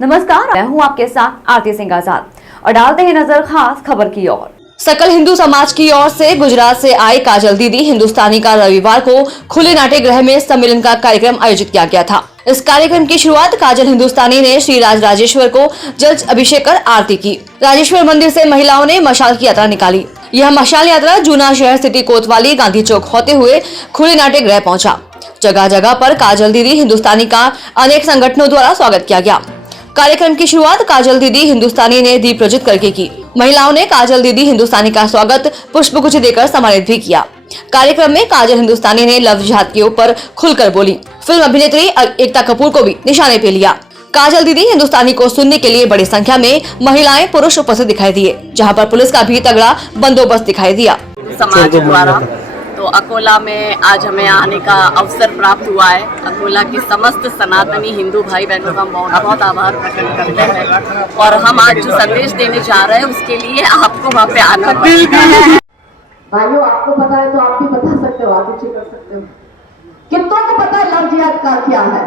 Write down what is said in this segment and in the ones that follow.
नमस्कार, मैं हूं आपके साथ आरती सिंह आजाद और डालते हैं नजर खास खबर की ओर। सकल हिंदू समाज की ओर से गुजरात से आई काजल दीदी हिंदुस्तानी का रविवार को खुले नाट्यगृह में सम्मेलन का कार्यक्रम आयोजित किया गया था। इस कार्यक्रम की शुरुआत काजल हिंदुस्तानी ने श्री राजेश्वर को जल अभिषेक कर आरती की। राजेश्वर मंदिर से महिलाओं ने मशाल की यात्रा निकाली। यह मशाल यात्रा जूना शहर सिटी कोतवाली गांधी चौक होते हुए खुले नाट्यगृह पहुंचा। जगह जगह पर काजल दीदी हिंदुस्तानी का अनेक संगठनों द्वारा स्वागत किया गया। कार्यक्रम की शुरुआत काजल दीदी हिंदुस्तानी ने दीप प्रज्वलित करके की। महिलाओं ने काजल दीदी हिंदुस्तानी का स्वागत पुष्पगुच्छ देकर सम्मानित भी किया। कार्यक्रम में काजल हिंदुस्तानी ने लव जिहाद के ऊपर खुलकर बोली। फिल्म अभिनेत्री एकता कपूर को भी निशाने पे लिया। काजल दीदी हिंदुस्तानी को सुनने के लिए बड़ी संख्या में महिलाएं पुरुष उपस्थित दिखाई दिए, जहां पर पुलिस का भी तगड़ा बंदोबस्त दिखाई दिया। समाज द्वारा तो अकोला में आज हमें आने का अवसर प्राप्त हुआ है। अकोला की समस्त सनातनी हिंदू भाई बहनों का बहुत बहुत आभार प्रकट करते हैं और हम आज जो संदेश देने जा रहे हैं उसके लिए आपको वहाँ पे आना पड़ेगा। भाइयों, आपको पता है तो आप भी बता सकते हो, आप भी कर सकते हो। कितनों को पता है लव जिहाद का क्या है?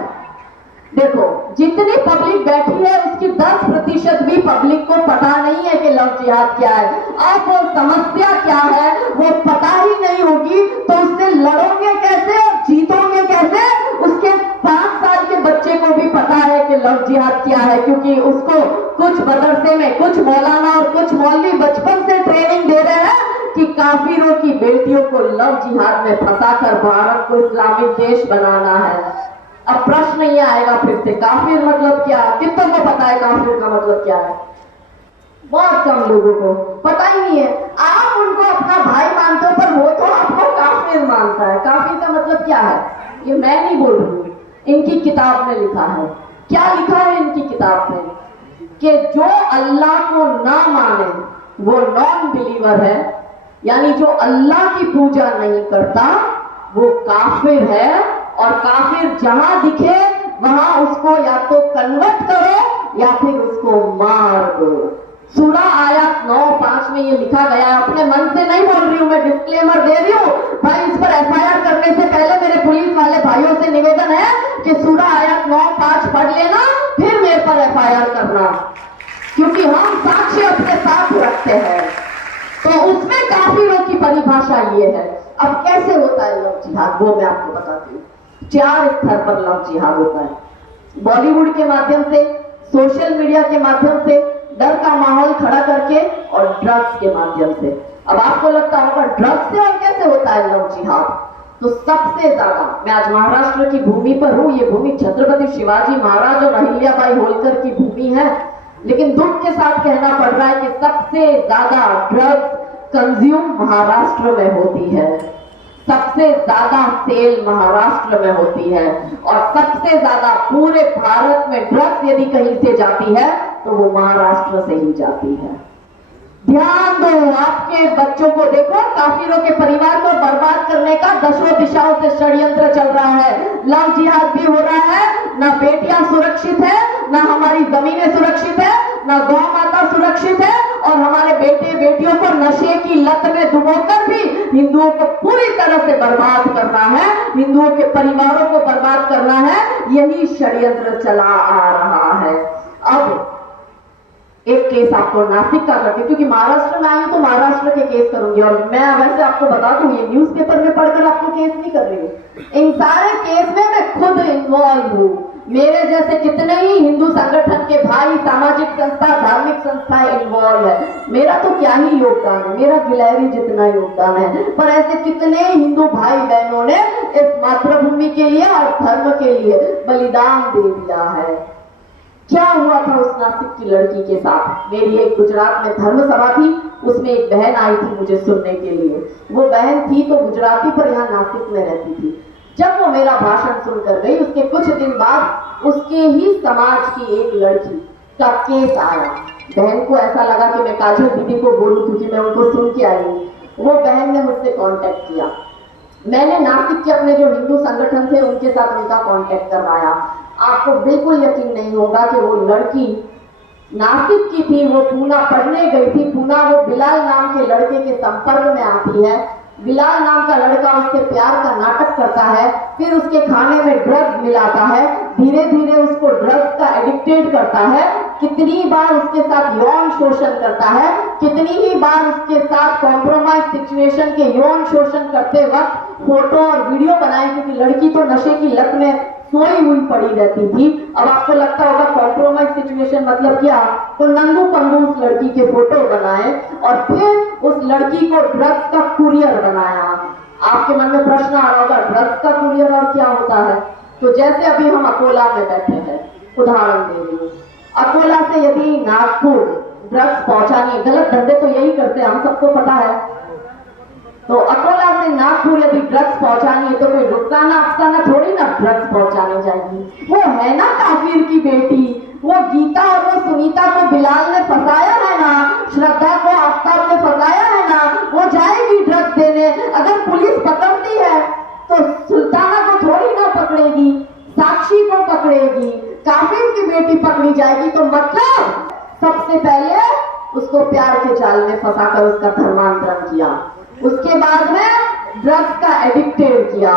देखो, जितनी पब्लिक बैठी है उसकी 10% भी पब्लिक को पता नहीं है कि लव जिहाद क्या है। अब वो समस्या क्या है वो पता ही नहीं होगी तो उससे लड़ोगे कैसे और जीतोगे कैसे? उसके 5 साल के बच्चे को भी पता है कि लव जिहाद क्या है, क्योंकि उसको कुछ मदरसे में कुछ मौलाना और कुछ मौलवी बचपन से ट्रेनिंग दे रहे हैं कि काफिरों की बेटियों को लव जिहाद में फंसाकर भारत को इस्लामिक देश बनाना है। अब प्रश्न ये आएगा फिर से, काफिर मतलब क्या? कितनों को पता है काफिर का मतलब क्या है? बहुत कम लोगों को पता ही नहीं है। आप उनको अपना भाई मानते हो पर वो तो आपको काफिर मानता है। काफिर का मतलब क्या है ये मैं नहीं बोल रही हूँ, इनकी किताब में लिखा है। क्या लिखा है इनकी किताब में? कि जो अल्लाह को ना माने वो नॉन बिलीवर है, यानी जो अल्लाह की पूजा नहीं करता वो काफिर है। और काफिर जहां दिखे वहां उसको या तो कन्वर्ट करो या फिर उसको मार दो। सूरा आयत 9:5 में ये लिखा गया है। अपने मन से नहीं बोल रही हूं, मैं डिस्क्लेमर दे रही हूं भाई। इस पर एफआईआर करने से पहले मेरे पुलिस वाले भाइयों से निवेदन है कि सूरा आयत 9:5 पढ़ लेना, फिर मेरे पर एफआईआर करना, क्योंकि हम साक्ष्य अपने साथ रखते हैं। तो उसमें काफिरों की परिभाषा ये है। अब कैसे होता है लव जिहाद वो मैं आपको बताती हूँ। 4 स्तर पर लव जिहाद होता है। बॉलीवुड के माध्यम से, सोशल मीडिया के माध्यम से, डर का माहौल खड़ा करके और ड्रग्स के माध्यम से। अब आपको लगता होगा ड्रग्स से और कैसे होता है लव जिहाद? तो सबसे ज्यादा, मैं आज महाराष्ट्र की भूमि पर हूं। ये भूमि छत्रपति शिवाजी महाराज और अहिल्याबाई होलकर की भूमि है, लेकिन दुख के साथ कहना पड़ रहा है कि सबसे ज्यादा ड्रग्स कंज्यूम महाराष्ट्र में होती है। सबसे ज्यादा सेल महाराष्ट्र में होती है और सबसे ज्यादा पूरे भारत में ड्रग्स यदि कहीं से जाती है तो वो महाराष्ट्र से ही जाती है। ध्यान दो, आपके बच्चों को देखो, काफिरों के परिवार को बर्बाद करने का दशों दिशाओं से षड्यंत्र चल रहा है। लव जिहाद भी हो रहा है। ना बेटियां सुरक्षित है, ना हमारी जमीनें सुरक्षित है, ना गौ माता सुरक्षित है और हमारे बेटे बेटियों को नशे की लत में डुबोकर भी हिंदुओं को पूरी तरह से बर्बाद करना है, हिंदुओं के परिवारों को बर्बाद करना है। यही षड्यंत्र चला आ रहा है। अब एक केस आपको नासिक का करती, क्योंकि महाराष्ट्र में आई हूं तो महाराष्ट्र के केस करूंगी। और मैं वैसे आपको बता दूं, ये न्यूज़पेपर में पढ़कर आपको केस नहीं कर रही हूं। इन सारे केस में मैं खुद इन्वॉल्व हूं। मेरे जैसे कितने ही हिंदू संगठन के भाई, सामाजिक संस्था, धार्मिक संस्थाएं इन्वॉल्व है। मेरा तो क्या ही योगदान है, मेरा गिलहरी जितना योगदान है, पर ऐसे कितने हिंदू भाई बहनों ने इस मातृभूमि के लिए और धर्म के लिए बलिदान दे दिया है। क्या हुआ था उस नासिक की लड़की के साथ? मेरी एक गुजरात में धर्म सभा थी, उसमें एक बहन आई थी मुझे सुनने के लिए। वो बहन थी तो गुजराती पर यहाँ नासिक में रहती थी। जब वो मेरा भाषण सुनकर गई, उसके कुछ दिन बाद उसके ही समाज की एक लड़की का केस आया। बहन को ऐसा लगा कि मैं काजल दीदी को बोलूं क्योंकि मैं उनको सुन के आई हूँ। वो बहन ने मुझसे कांटेक्ट किया। मैंने नासिक के अपने जो हिंदू संगठन थे उनके साथ उनका कांटेक्ट करवाया। आपको बिल्कुल यकीन नहीं होगा कि वो लड़की नासिक की थी, वो पूना पढ़ने गई थी। पूना वो बिलाल नाम के लड़के के संपर्क में आती है। बिलाल नाम का लड़का उससे प्यार का नाटक करता है, फिर उसके खाने में ड्रग्स मिलाता है, धीरे धीरे उसको ड्रग्स का एडिक्टेड करता है, कितनी बार उसके साथ यौन शोषण करता है, कितनी ही बार उसके साथ कॉम्प्रोमाइज सिचुएशन के यौन शोषण करते वक्त फोटो और वीडियो बनाए, क्योंकि लड़की तो नशे की लत में सोई हुई पड़ी रहती थी। अब आपको लगता होगा कॉम्प्रोमाइज सिचुएशन मतलब क्या, तो नंगू पंगू उस लड़की के फोटो बनाए और फिर उस लड़की को ड्रग्स का कुरियर बनाया। आपके मन में प्रश्न आ रहा होगा ड्रग्स का कुरियर और क्या होता है। तो जैसे अभी हम अकोला में बैठे हैं, उदाहरण दे रही हूँ, अकोला से यदि नागपुर ड्रग्स पहुंचानी, गलत धंधे तो यही करते हैं, हम सबको पता है। तो अकोला से नागपुर यदि ड्रग्स पहुंचानी है तो कोई रुकसाना अफसाना थोड़ी ना ड्रग्स पहुंचाने जाएगी। वो है ना काफिर की बेटी, वो गीता और वो सुनीता को बिलाल ने फंसाया है ना, श्रद्धा को आफ्ताब ने फंसाया है ना, वो जाएगी ड्रग्स देने। अगर पुलिस पकड़ती है तो सुल्ताना को थोड़ी ना पकड़ेगी, साक्षी को पकड़ेगी, काफिर की बेटी पकड़ी जाएगी। तो मतलब सबसे पहले उसको प्यार के जाल में फंसाकर उसका धर्मांतरण किया, उसके बाद में ड्रग्स का एडिक्टेड किया,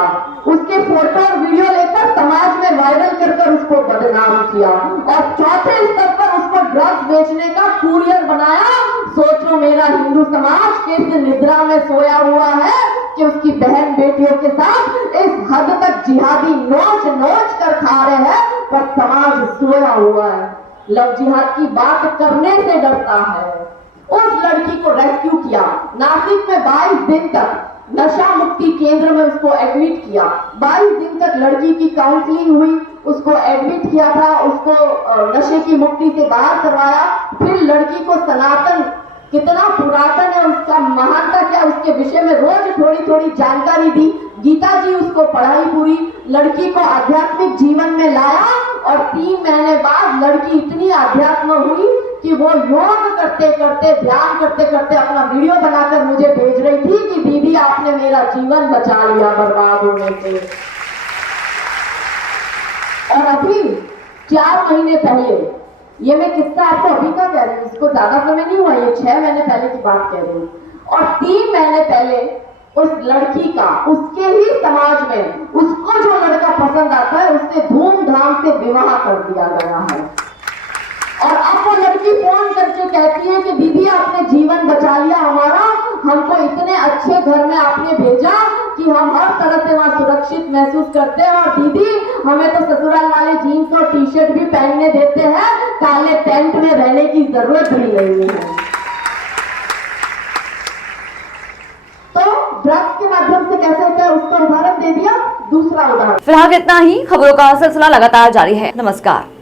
उसके फोटो और वीडियो लेकर समाज में वायरल कर उसको बदनाम किया और चौथे स्तर पर उसको ड्रग्स बेचने का कुरियर बनाया। सोचो मेरा हिंदू समाज कैसे निद्रा में सोया हुआ है कि उसकी बहन बेटियों के साथ इस हद तक जिहादी नोच नोच कर खा रहे हैं, पर समाज सोया हुआ है, लव जिहाद की बात करने से डरता है। उस लड़की को रेस्क्यू किया, नासिक में 22 दिन तक नशा मुक्ति केंद्र में उसको एडमिट किया, 22 दिन तक लड़की की काउंसलिंग हुई, उसको एडमिट किया था, उसको नशे की मुक्ति से बाहर करवाया। फिर लड़की को सनातन कितना पुरातन है, उसका महानता क्या, उसके विषय में रोज थोड़ी थोड़ी जानकारी दी। गीता जी उसको पढ़ाई पूरी, लड़की को आध्यात्मिक जीवन में लाया और 3 महीने बाद लड़की इतनी आध्यात्म हुई कि वो योग करते करते, ध्यान करते करते अपना वीडियो बनाकर मुझे भेज रही थी कि दीदी आपने मेरा जीवन बचा लिया बर्बाद होने से। और अभी 4 महीने पहले, ये मैं किस्सा आपको अभी का कह रही हूँ, इसको ज्यादा समय नहीं हुआ, ये 6 महीने पहले की बात कह रही हूँ। और 3 महीने पहले उस लड़की का उसके ही समाज में उसको जो लड़का पसंद आता है उससे धूमधाम से विवाह कर दिया गया है। और अब वो लड़की फोन करके कहती है कि दीदी आपने जीवन बचा लिया हमारा, हमको इतने अच्छे घर में आपने भेजा कि हम हर तरह से वहाँ सुरक्षित महसूस करते हैं, और दीदी हमें तो ससुराल वाले जीन्स और टी शर्ट भी पहनने देते हैं, काले टेंट में रहने की जरूरत भी नहीं है। तो ड्रग्स के माध्यम से कैसे होता है उसका उदाहरण दे दिया। दूसरा उदाहरण, फिलहाल इतना ही। खबरों का सिलसिला लगातार जारी है। नमस्कार।